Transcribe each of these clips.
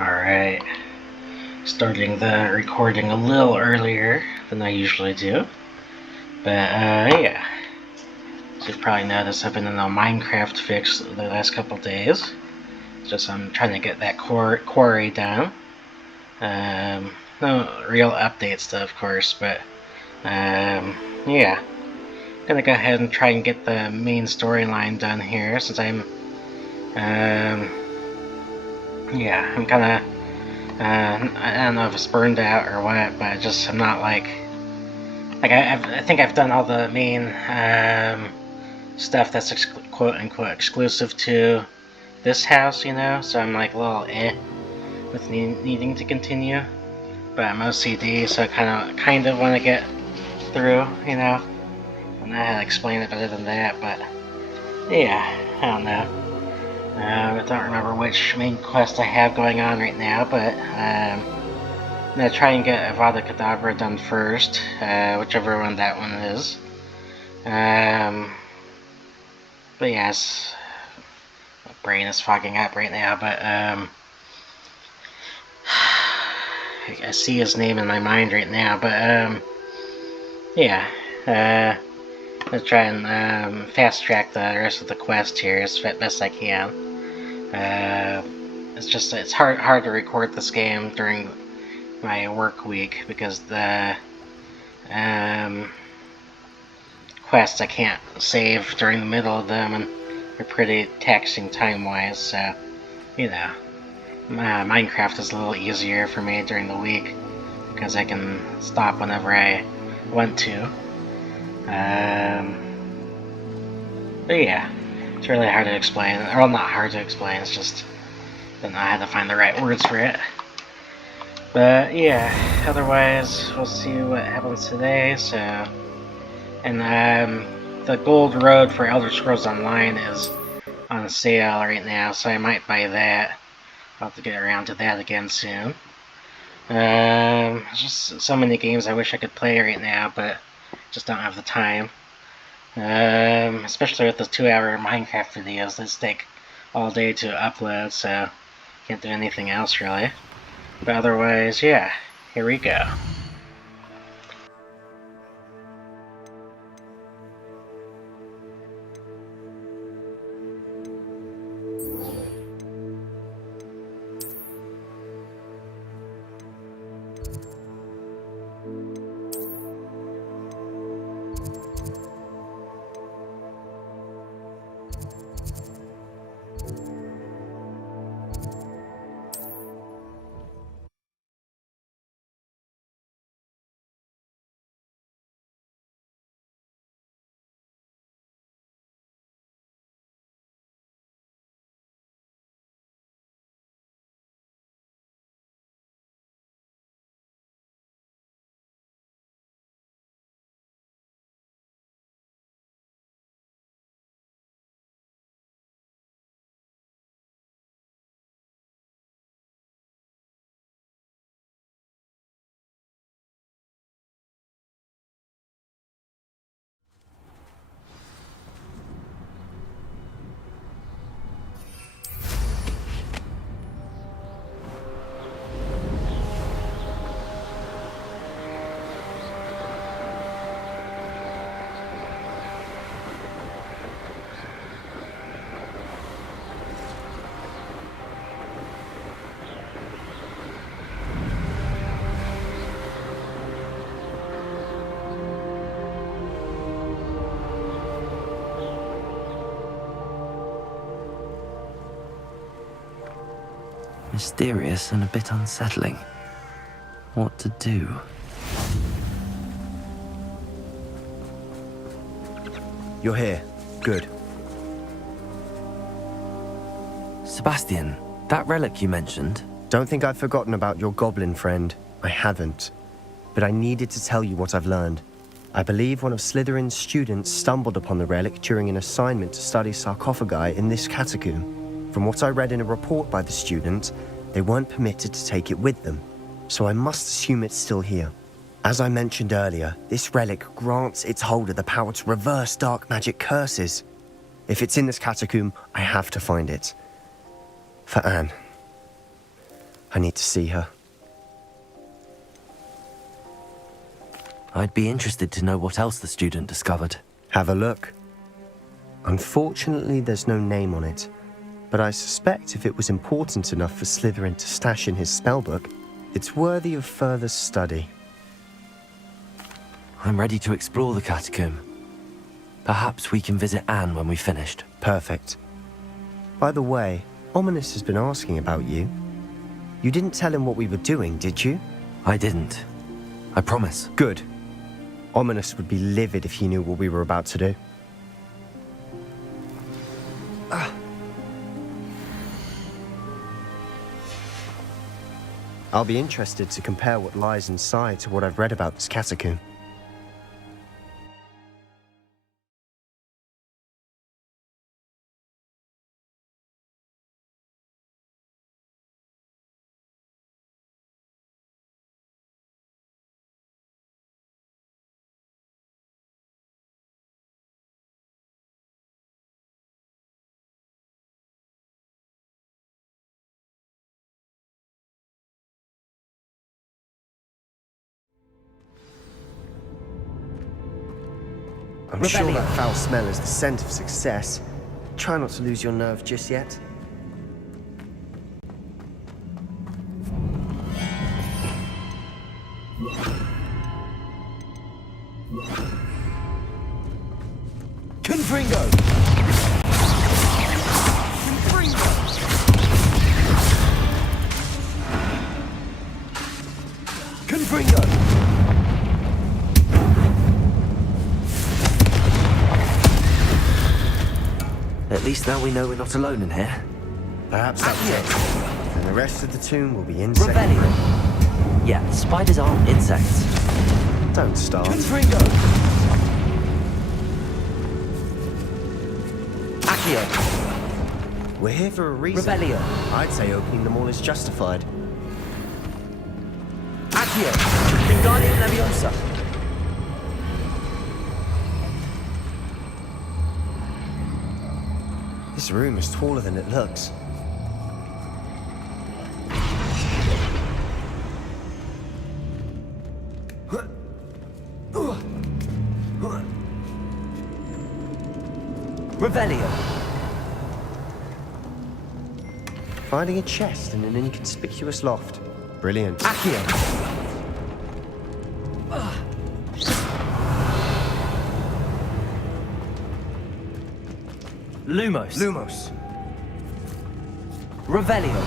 Alright, starting the recording a little earlier than I usually do. But, yeah. As you probably noticed, I've been in a Minecraft fix the last couple days. Just I'm trying to get that quarry down. No real updates though, of course, but, yeah. I'm gonna go ahead and try and get the main storyline done here, since I'm kinda, I don't know if it's burned out or what, but I'm not like I think I've done all the main stuff that's quote-unquote exclusive to this house, so I'm like a little with needing to continue, but I'm OCD, so I kind of want to get through, I don't know how to explain it better than that, but yeah, I don't know. I don't remember which main quest I have going on right now, but I'm gonna try and get Avada Kedavra done first, whichever one that one is. But yes, my brain is fogging up right now, but I see his name in my mind right now, but yeah, I'm gonna try and fast track the rest of the quest here as best I can. It's hard to record this game during my work week because the quests I can't save during the middle of them, and they're pretty taxing time-wise, so, Minecraft is a little easier for me during the week because I can stop whenever I want to. But yeah, it's really hard to explain. Well, not hard to explain, it's just I don't know how to find the right words for it. But yeah, otherwise, we'll see what happens today, so... And the gold road for Elder Scrolls Online is on sale right now, so I might buy that. I'll have to get around to that again soon. Just so many games I wish I could play right now, but just don't have the time. Especially with those 2-hour Minecraft videos that take all day to upload, so can't do anything else really. But otherwise, yeah, here we go. Mysterious and a bit unsettling. What to do? You're here. Good. Sebastian, that relic you mentioned. Don't think I've forgotten about your goblin friend. I haven't. But I needed to tell you what I've learned. I believe one of Slytherin's students stumbled upon the relic during an assignment to study sarcophagi in this catacomb. From what I read in a report by the student, they weren't permitted to take it with them, so I must assume it's still here. As I mentioned earlier, this relic grants its holder the power to reverse dark magic curses. If it's in this catacomb, I have to find it. For Anne. I need to see her. I'd be interested to know what else the student discovered. Have a look. Unfortunately, there's no name on it, but I suspect if it was important enough for Slytherin to stash in his spellbook, it's worthy of further study. I'm ready to explore the catacomb. Perhaps we can visit Anne when we've finished. Perfect. By the way, Ominous has been asking about you. You didn't tell him what we were doing, did you? I didn't. I promise. Good. Ominous would be livid if he knew what we were about to do. I'll be interested to compare what lies inside to what I've read about this catacomb. I'm sure that foul smell is the scent of success. Try not to lose your nerve just yet. Confringo! Confringo! At least now we know we're not alone in here. Perhaps that's it. And the rest of the tomb will be insect. Revelio. Yeah, spiders aren't insects. Don't start. Confringo! Accio. We're here for a reason. Revelio. I'd say opening them all is justified. Accio. Wingardium Leviosa. This room is taller than it looks. Revelio. Finding a chest in an inconspicuous loft. Brilliant. Accio. Lumos. Lumos. Revelio.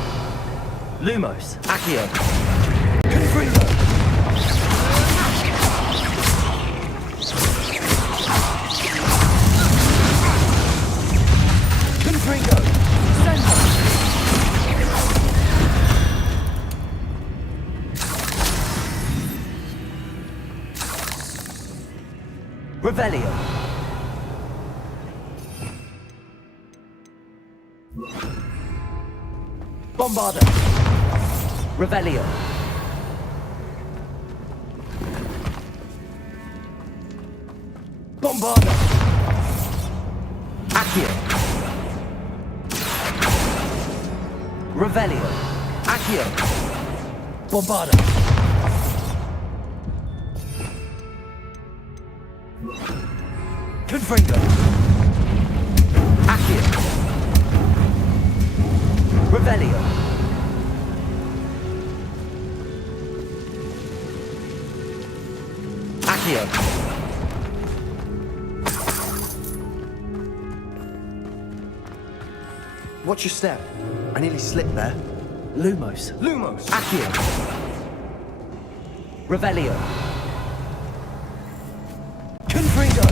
Lumos. Accio. Confringo. Confringo. Sendo. Revelio. Bombarda. Revelio. Bombarda. Accio. Revelio. Accio. Bombarda. Confringo. Accio. Revelio. Accio. Watch your step. I nearly slipped there. Lumos. Lumos! Accio. Revelio. Confringo.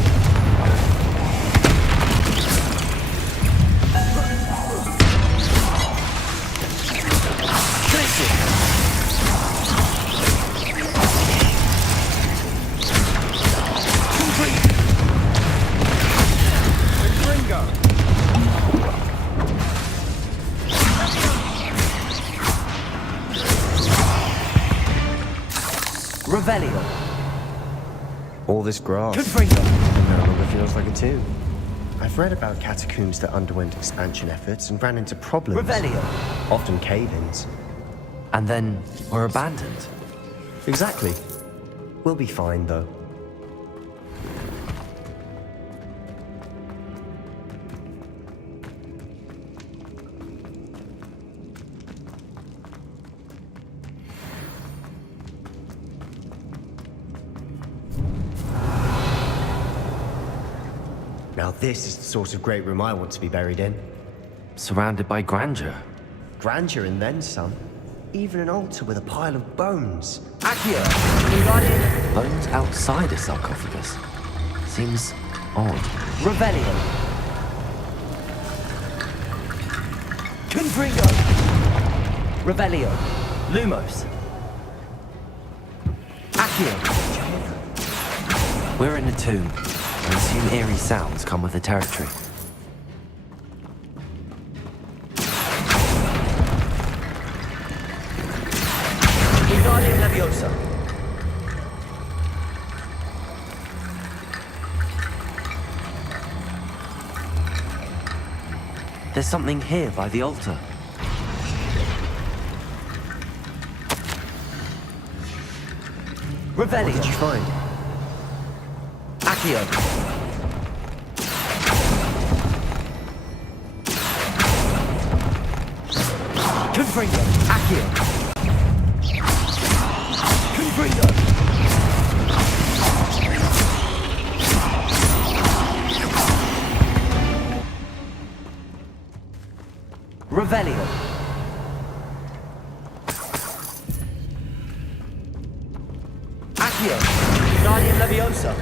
Revelio. All this grass. Confringo. No longer feels like a tomb. I've read about catacombs that underwent expansion efforts and ran into problems. Revelio. Often cave-ins. And then we're abandoned. Exactly. We'll be fine, though. Now this is the sort of great room I want to be buried in. Surrounded by grandeur. Grandeur and then some. Even an altar with a pile of bones. Accio! Wingardium Bones outside a sarcophagus. Seems odd. Revelio! Confringo! Revelio! Lumos! Accio! We're in a tomb. I assume eerie sounds come with the territory. Wingardium Leviosa! There's something here by the altar. What Revelio! did you find? Accio! Confringo! Accio! Confringo! Revelio! Accio! Wingardium Leviosa!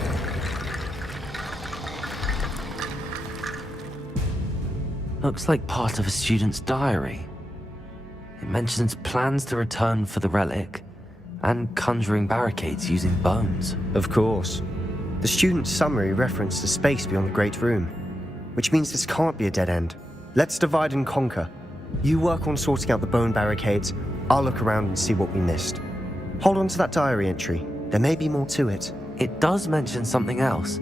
Looks like part of a student's diary. It mentions plans to return for the relic and conjuring barricades using bones. Of course. The student's summary referenced the space beyond the Great Room, which means this can't be a dead end. Let's divide and conquer. You work on sorting out the bone barricades, I'll look around and see what we missed. Hold on to that diary entry. There may be more to it. It does mention something else.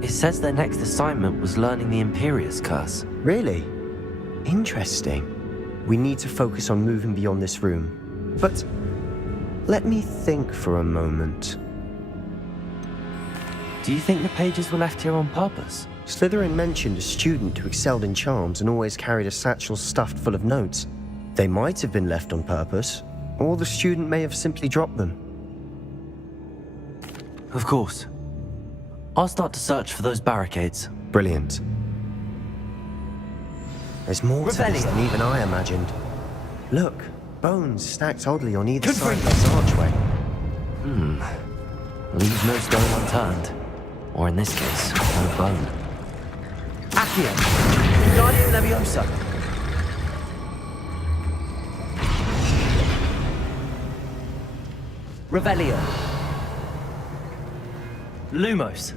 It says their next assignment was learning the Imperius Curse. Really? Interesting. We need to focus on moving beyond this room. But let me think for a moment. Do you think the pages were left here on purpose? Slytherin mentioned a student who excelled in charms and always carried a satchel stuffed full of notes. They might have been left on purpose, or the student may have simply dropped them. Of course. I'll start to search for those barricades. Brilliant. There's more to this than even I imagined. Look, bones stacked oddly on either side of this archway. Leave no stone unturned. Or in this case, no bone. Accio! Wingardium Leviosa! Revelio! Lumos!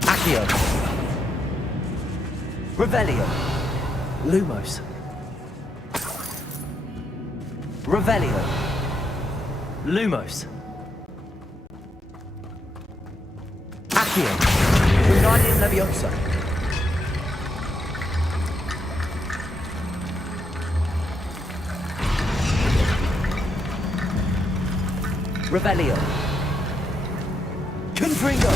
Accio! Revelio! Lumos! Revelio! Lumos! Accio! Wingardium Leviosa! Revelio! Confringo!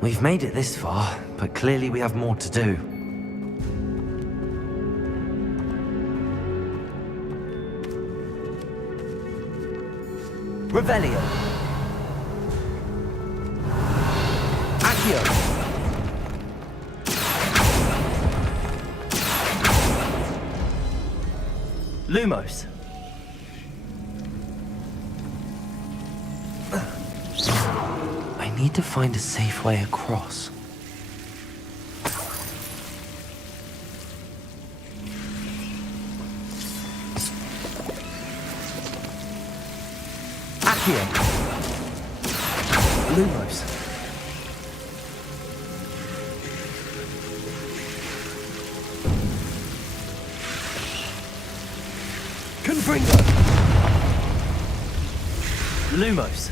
We've made it this far, but clearly we have more to do. Revelio! Accio! Lumos! I need to find a safe way across. Accio! Lumos! Confringo! Lumos!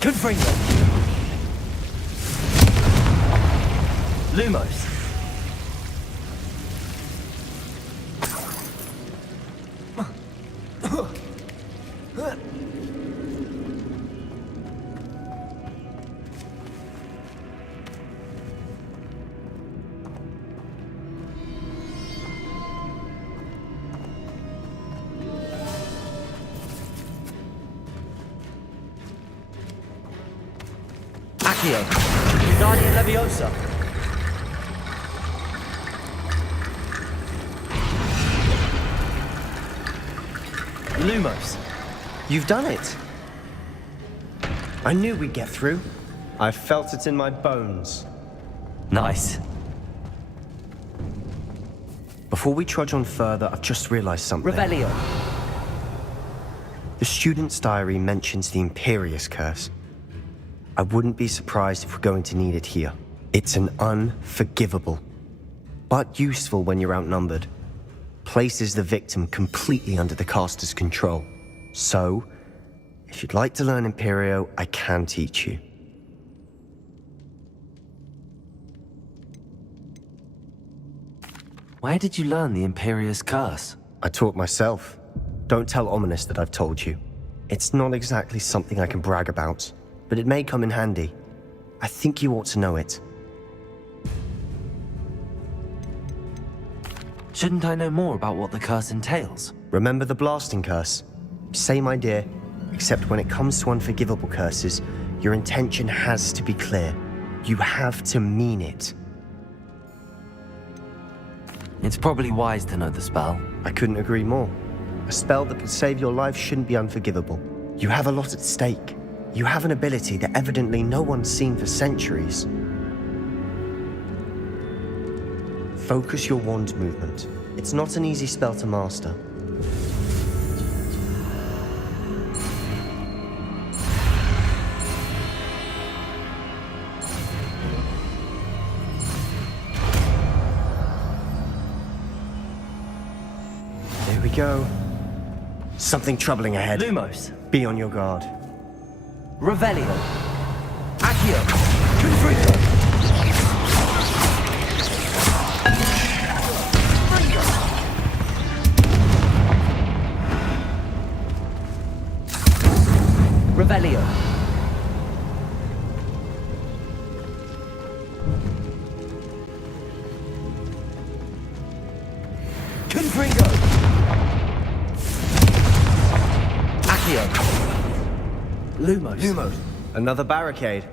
Confringo! Lumos. Accio. Wingardium Leviosa. Lumos. You've done it. I knew we'd get through. I felt it in my bones. Nice. Before we trudge on further, I've just realized something. Revelio. The student's diary mentions the Imperius Curse. I wouldn't be surprised if we're going to need it here. It's an unforgivable, but useful when you're outnumbered. Places the victim completely under the caster's control. So, if you'd like to learn Imperio, I can teach you. Where did you learn the Imperius Curse? I taught myself. Don't tell Ominous that I've told you. It's not exactly something I can brag about, but it may come in handy. I think you ought to know it. Shouldn't I know more about what the curse entails? Remember the blasting curse? Same idea, except when it comes to unforgivable curses, your intention has to be clear. You have to mean it. It's probably wise to know the spell. I couldn't agree more. A spell that could save your life shouldn't be unforgivable. You have a lot at stake. You have an ability that evidently no one's seen for centuries. Focus your wand movement. It's not an easy spell to master. There we go. Something troubling ahead. Lumos. Be on your guard. Revelio. Accio. Confringo. Revelio. Confringo. Accio. Lumos. Another barricade.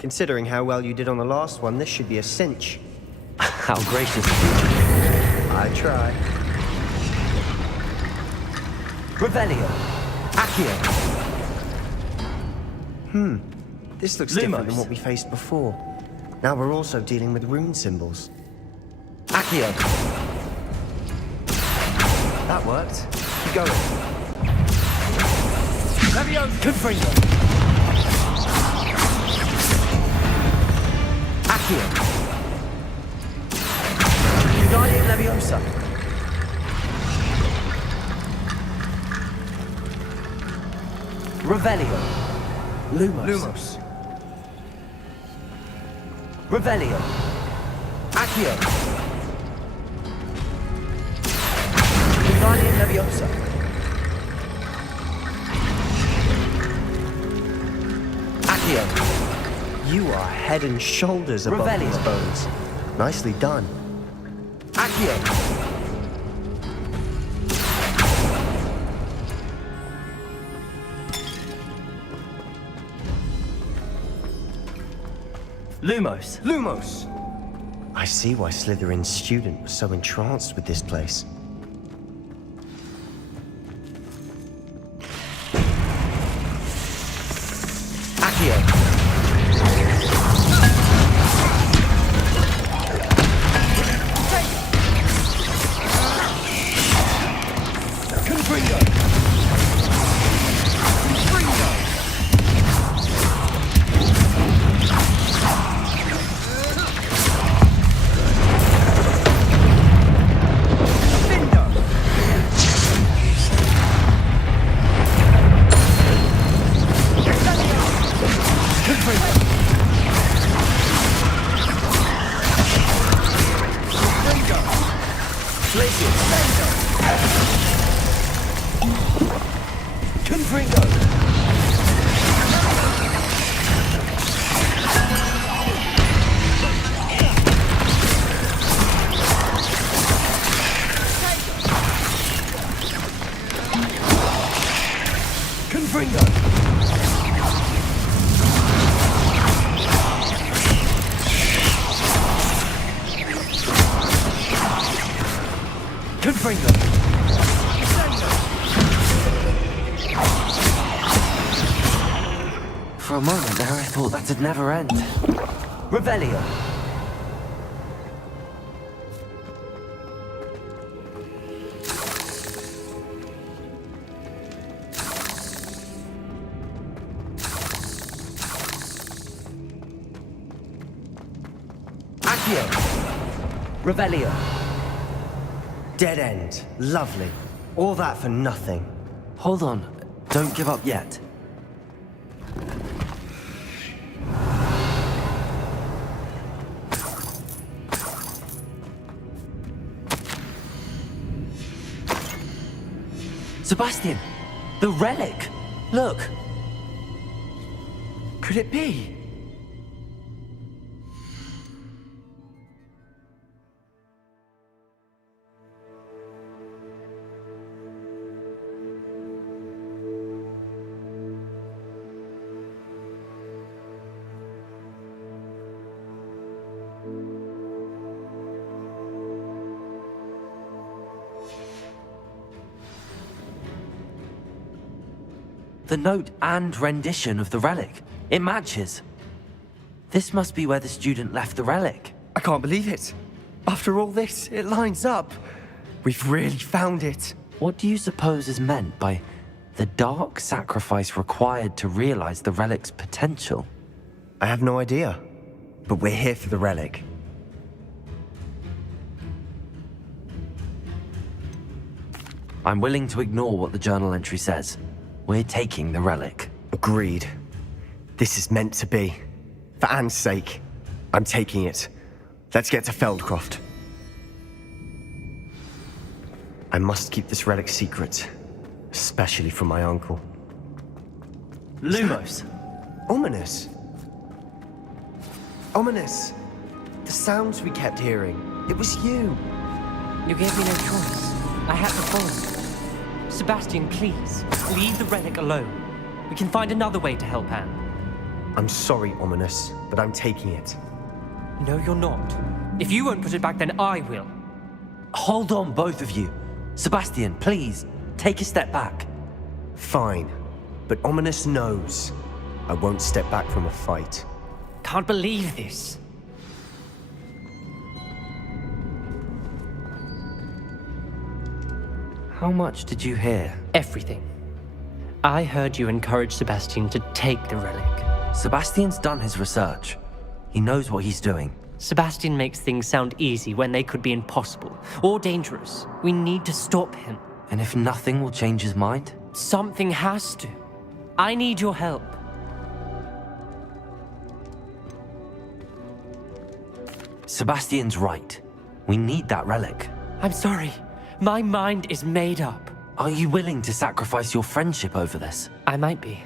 Considering how well you did on the last one, this should be a cinch. How gracious of you. I try. Revelio. Accio. This looks different than Lumos. what we faced before. Now we're also dealing with rune symbols. Accio. That worked. Keep going. Leviosa. Confringo. Accio. Wingardium Leviosa. Revelio. Lumos. Revelio. Accio. Wingardium Leviosa. Accio. You are head and shoulders above Revelio. these bones. Nicely done. Accio. Lumos. I see why Slytherin's student was so entranced with this place. Accio. Confringo. For a moment there, I thought that'd never end. Revelio. Accio. Revelio. Dead end. Lovely. All that for nothing. Hold on. Don't give up yet. Sebastian! The relic! Look! Could it be? The note and rendition of the relic. It matches. This must be where the student left the relic. I can't believe it. After all this, it lines up. We've really found it. What do you suppose is meant by the dark sacrifice required to realize the relic's potential? I have no idea. But we're here for the relic. I'm willing to ignore what the journal entry says. We're taking the relic. Agreed. This is meant to be. For Anne's sake, I'm taking it. Let's get to Feldcroft. I must keep this relic secret, especially from my uncle. Lumos. Ominous. Ominous. The sounds we kept hearing. It was you. You gave me no choice. I had to follow. Sebastian, please, leave the relic alone. We can find another way to help Anne. I'm sorry, Ominous, but I'm taking it. No, you're not. If you won't put it back, then I will. Hold on, both of you. Sebastian, please, take a step back. Fine, but Ominous knows I won't step back from a fight. Can't believe this. How much did you hear? Everything. I heard you encourage Sebastian to take the relic. Sebastian's done his research. He knows what he's doing. Sebastian makes things sound easy when they could be impossible or dangerous. We need to stop him. And if nothing will change his mind? Something has to. I need your help. Sebastian's right. We need that relic. I'm sorry. My mind is made up. Are you willing to sacrifice your friendship over this? I might be.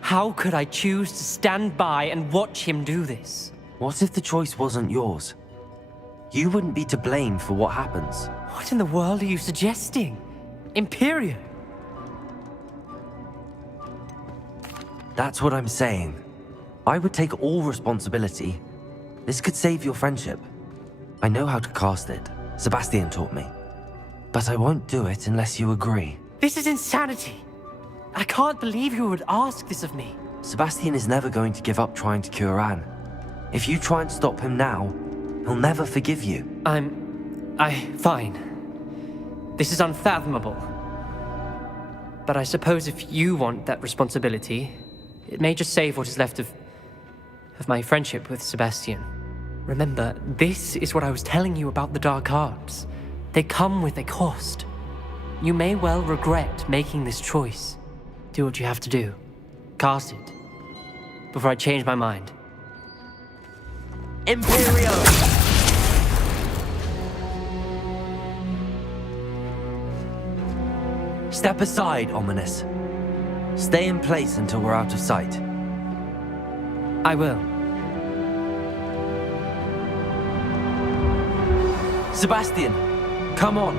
How could I choose to stand by and watch him do this? What if the choice wasn't yours? You wouldn't be to blame for what happens. What in the world are you suggesting? Imperium? That's what I'm saying. I would take all responsibility. This could save your friendship. I know how to cast it. Sebastian taught me. But I won't do it unless you agree. This is insanity. I can't believe you would ask this of me. Sebastian is never going to give up trying to cure Anne. If you try and stop him now, he'll never forgive you. Fine. This is unfathomable. But I suppose if you want that responsibility, it may just save what is left of my friendship with Sebastian. Remember, this is what I was telling you about the dark arts. They come with a cost. You may well regret making this choice. Do what you have to do. Cast it. Before I change my mind. Imperio! Step aside, Ominous. Stay in place until we're out of sight. I will. Sebastian, come on.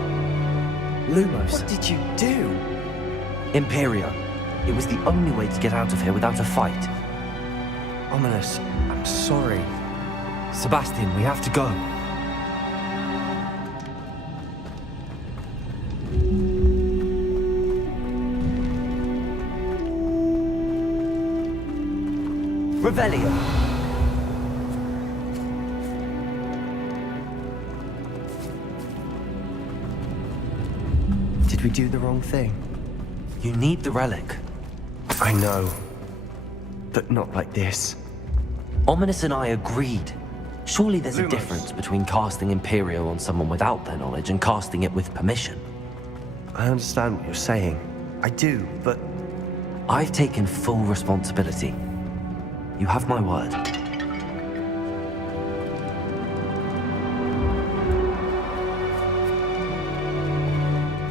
Lumos. What did you do? Imperio. It was the only way to get out of here without a fight. Ominous, I'm sorry. Sebastian, we have to go. Revelio. Did we do the wrong thing? You need the relic. I know. But not like this. Ominous and I agreed. Surely there's a Lumos. difference between casting Imperio on someone without their knowledge and casting it with permission. I understand what you're saying. I do, but I've taken full responsibility. You have my word.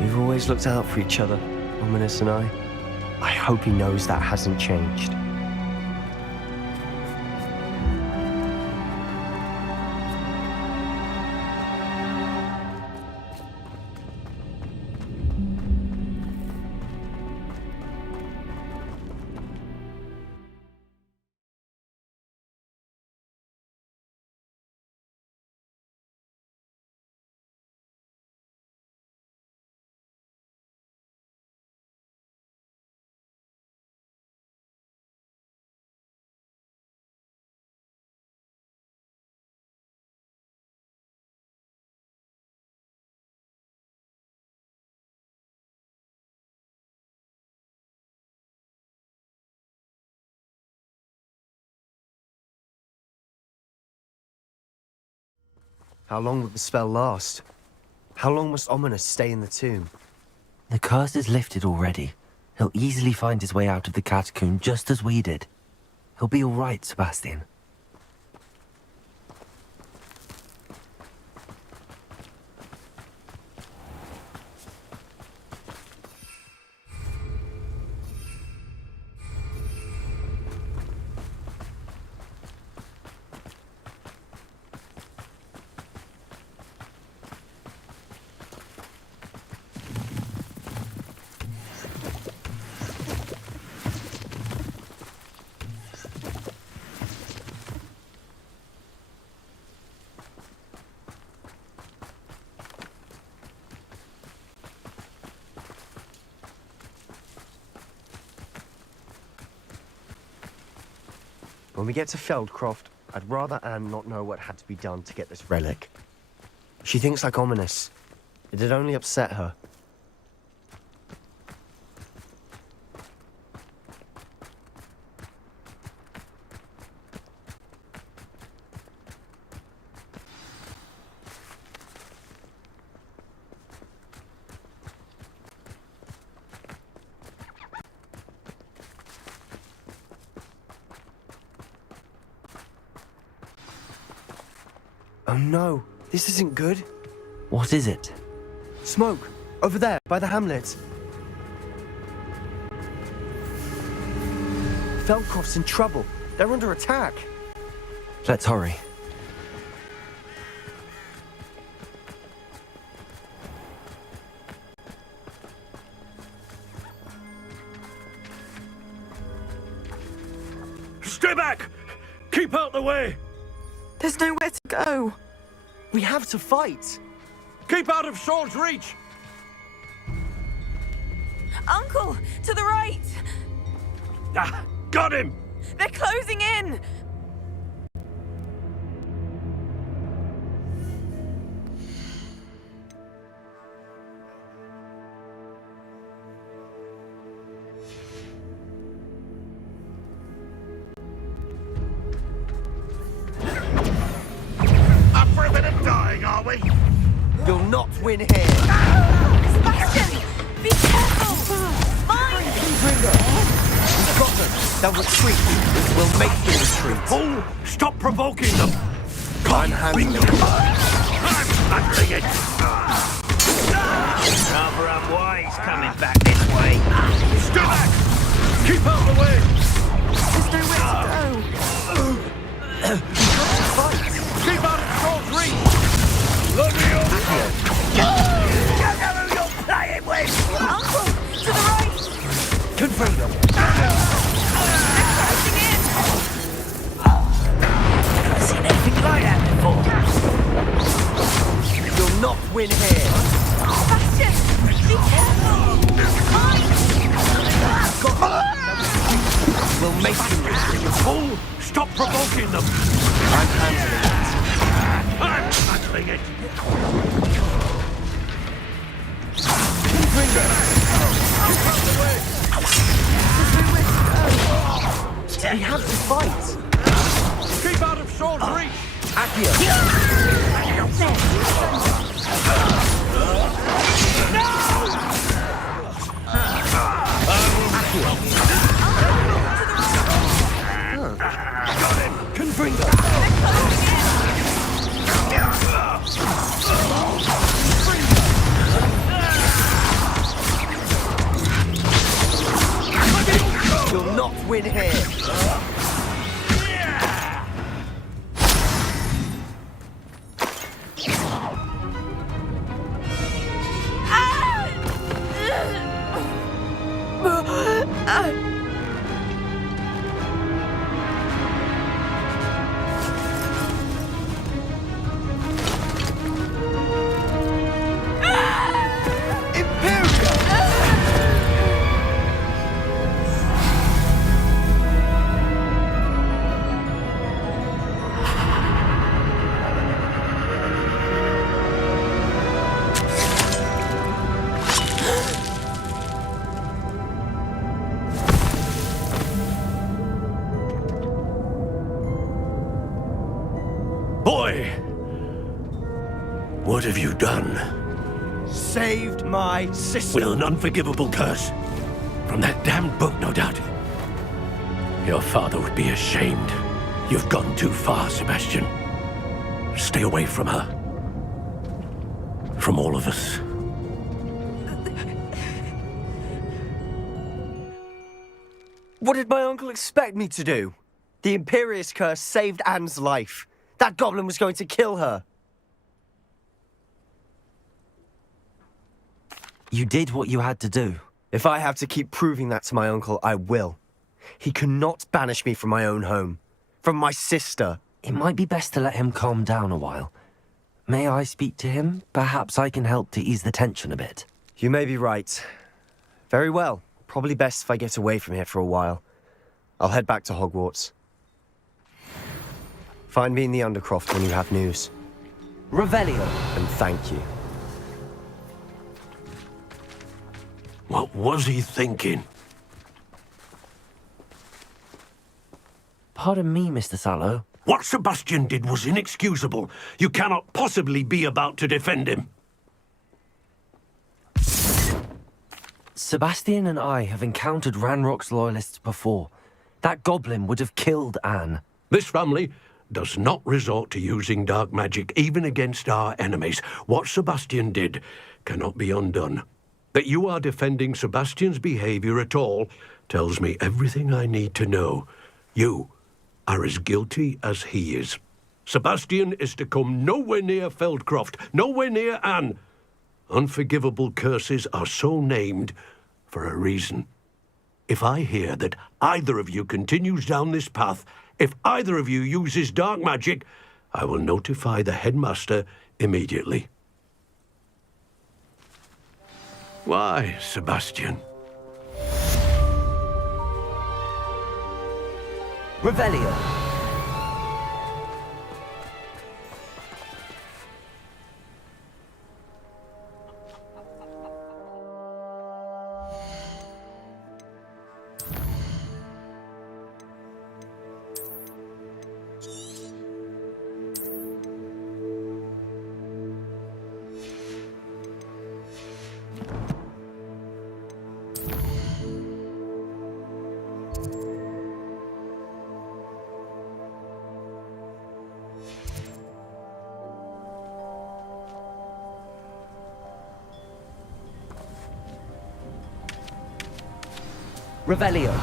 we've always looked out for each other, Ominous and I. I hope he knows that hasn't changed. How long will the spell last? How long must Ominous stay in the tomb? The curse is lifted already. He'll easily find his way out of the catacomb just as we did. He'll be all right, Sebastian. When we get to Feldcroft, I'd rather Anne not know what had to be done to get this relic. She thinks like Ominous. It'd only upset her. Oh no, this isn't good. What is it? Smoke! Over there, by the hamlet. Feldcroft's in trouble. They're under attack. Let's hurry. Stay back! Keep out the way! There's nowhere to go. We have to fight. Keep out of sword's reach! Uncle, to the right. Ah, got him! They're closing in. Up for a bit of dying, are we? You'll not win here. Sebastian, be careful. Mine. We've got them. They'll retreat. We'll make them retreat. Fool! Stop provoking them! I'm handling them. I'm handling it! Rather unwise coming back this way. Stay back! Keep out the way! There's nowhere to go. Keep out of sword's reach! Let me over! You know who you're playing with! Uncle, to the right. Confront them. They're closing in. Never seen anything like that before. You'll not win here. Sebastian, be careful. Mine. Got them. They'll retreat. You fool! Stop provoking them! I'm handling it. I'm handling it! We have to fight. Keep out of sword's reach! Accio. Confringo! You'll not win here. Boy! What have you done? Saved my sister. With an unforgivable curse. From that damned book, no doubt. Your father would be ashamed. You've gone too far, Sebastian. Stay away from her. From all of us. What did my uncle expect me to do? The Imperious curse saved Anne's life. That goblin was going to kill her. You did what you had to do. If I have to keep proving that to my uncle, I will. He cannot banish me from my own home. From my sister. It might be best to let him calm down a while. May I speak to him? Perhaps I can help to ease the tension a bit. You may be right. Very well. Probably best if I get away from here for a while. I'll head back to Hogwarts. Find me in the Undercroft when you have news. Revelio. And thank you. What was he thinking? Pardon me, Mr. Sallow. What Sebastian did was inexcusable. You cannot possibly be about to defend him. Sebastian and I have encountered Ranrock's loyalists before. That goblin would have killed Anne. This family does not resort to using dark magic, even against our enemies. What Sebastian did cannot be undone. That you are defending Sebastian's behavior at all tells me everything I need to know. You are as guilty as he is. Sebastian is to come nowhere near Feldcroft, nowhere near Anne. Unforgivable curses are so named for a reason. If I hear that either of you continues down this path, if either of you uses dark magic, I will notify the headmaster immediately. Why, Sebastian? Revelio. Revelio.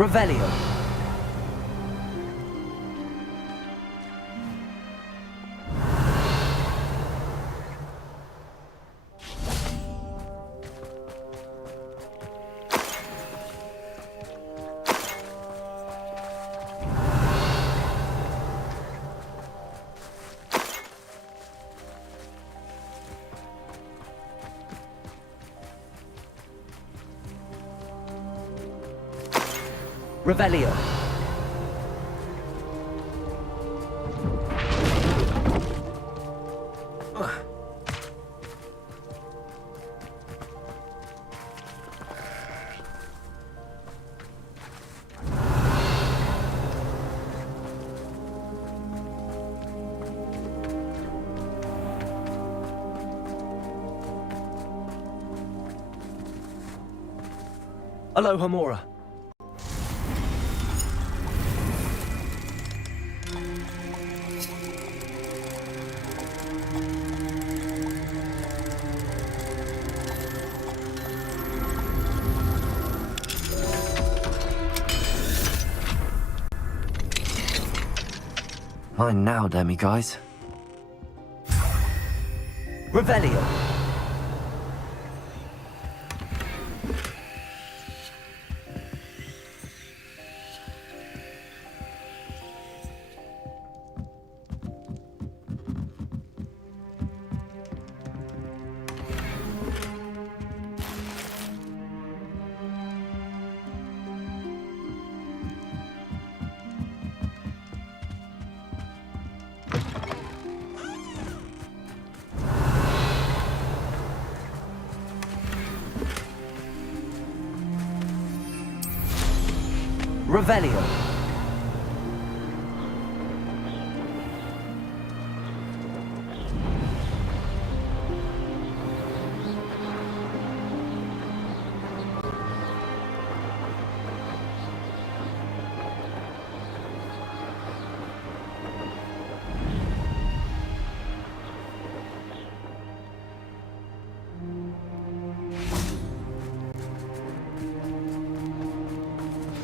Revelio. Revelio. Aloha Mora. Mine now, Demi guys. Revelio. Revelio.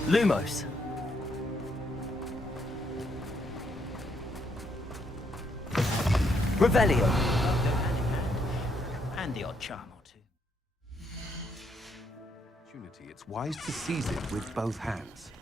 Lumos. Revelio. And the odd charm or two. Opportunity, it's wise to seize it with both hands.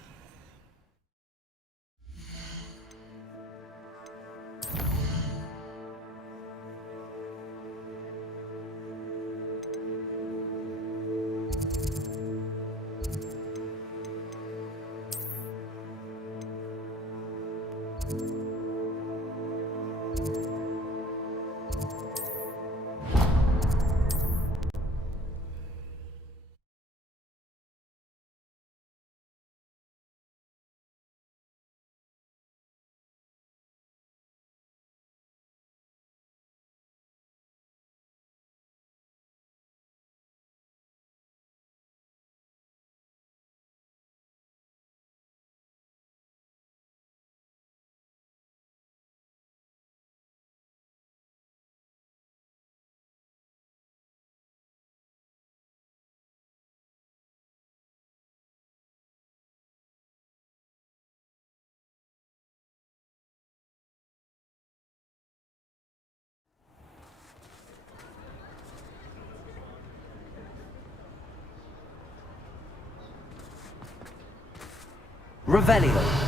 Revelio.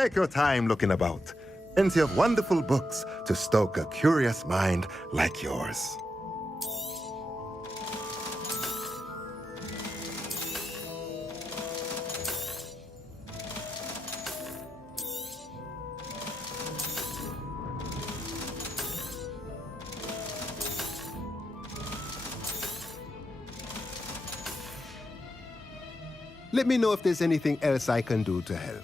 Take your time looking about. Plenty of wonderful books to stoke a curious mind like yours. Let me know if there's anything else I can do to help.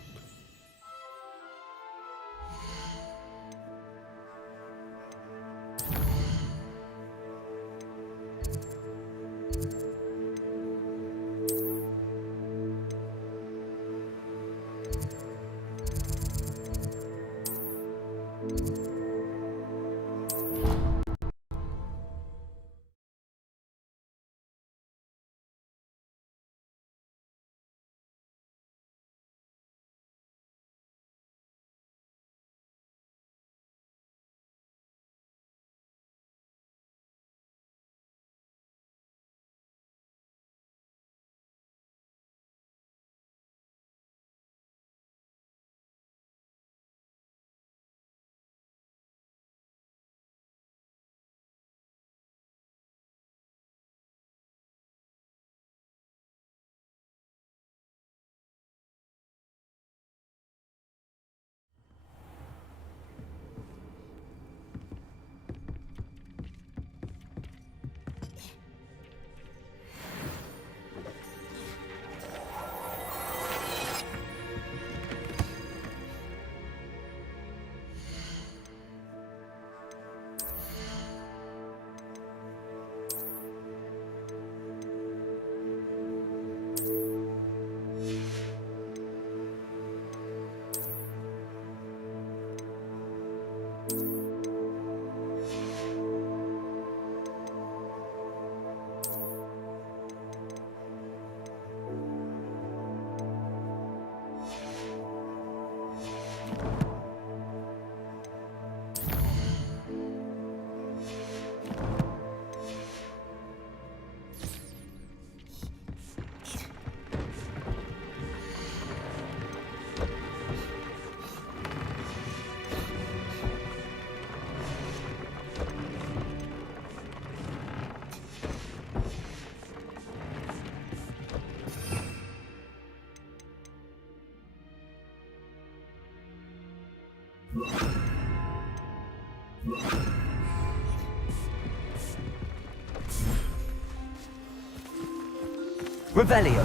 Revelio.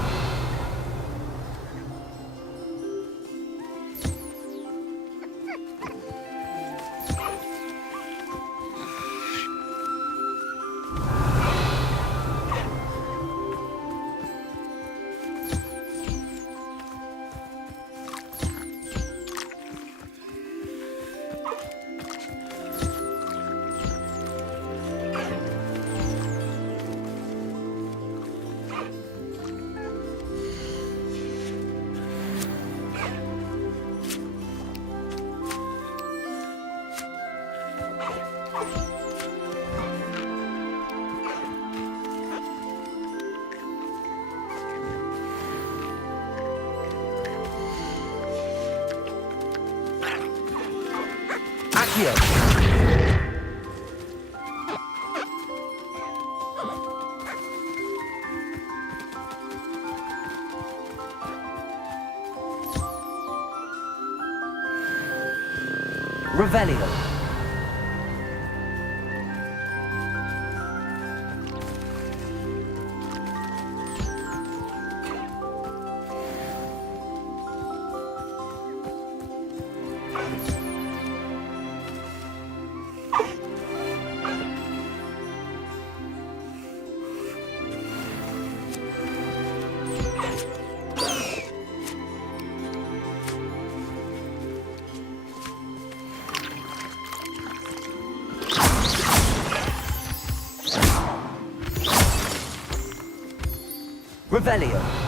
Accio. Revelio. Revelio.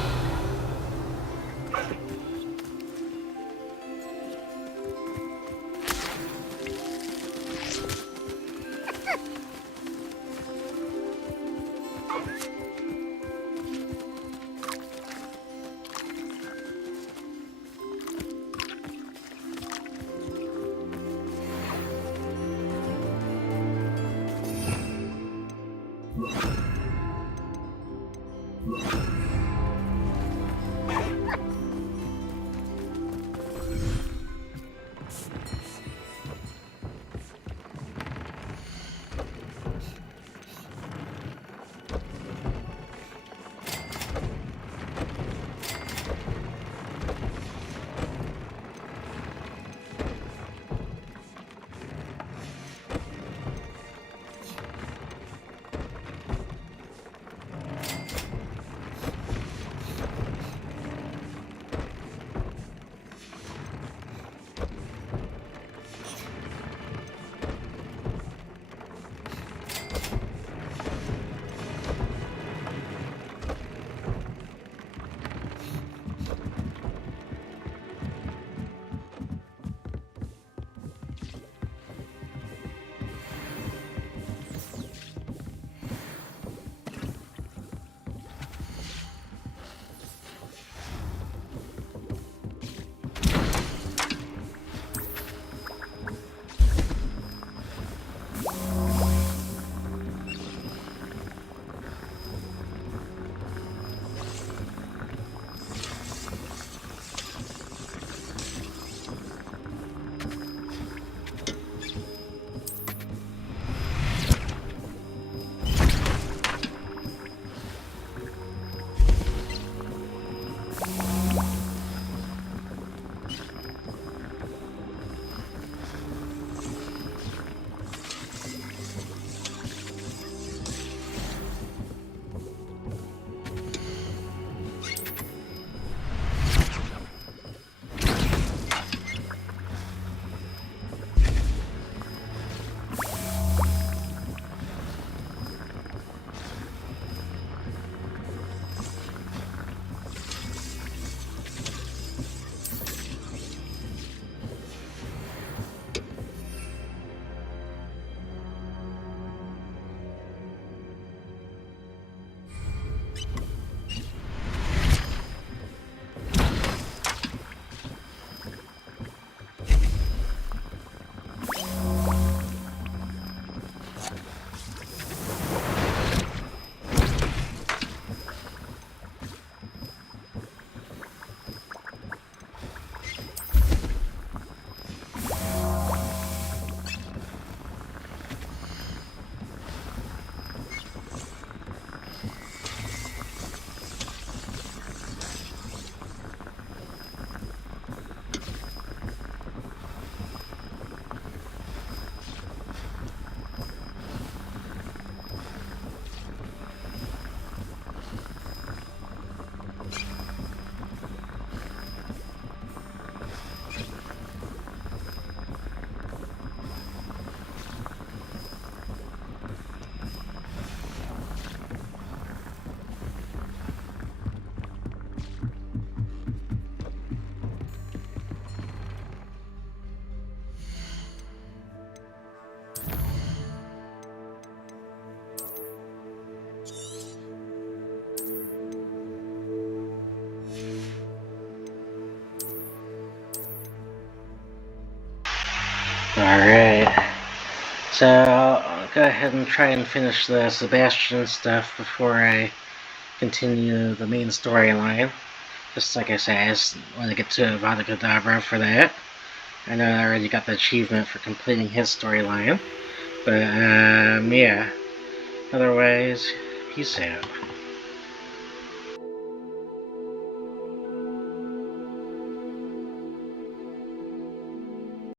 Alright. So I'll go ahead and try and finish the Sebastian stuff before I continue the main storyline. Just like I say, I just want to get to Avada Kedavra for that. I know I already got the achievement for completing his storyline. But, yeah. Otherwise, peace out.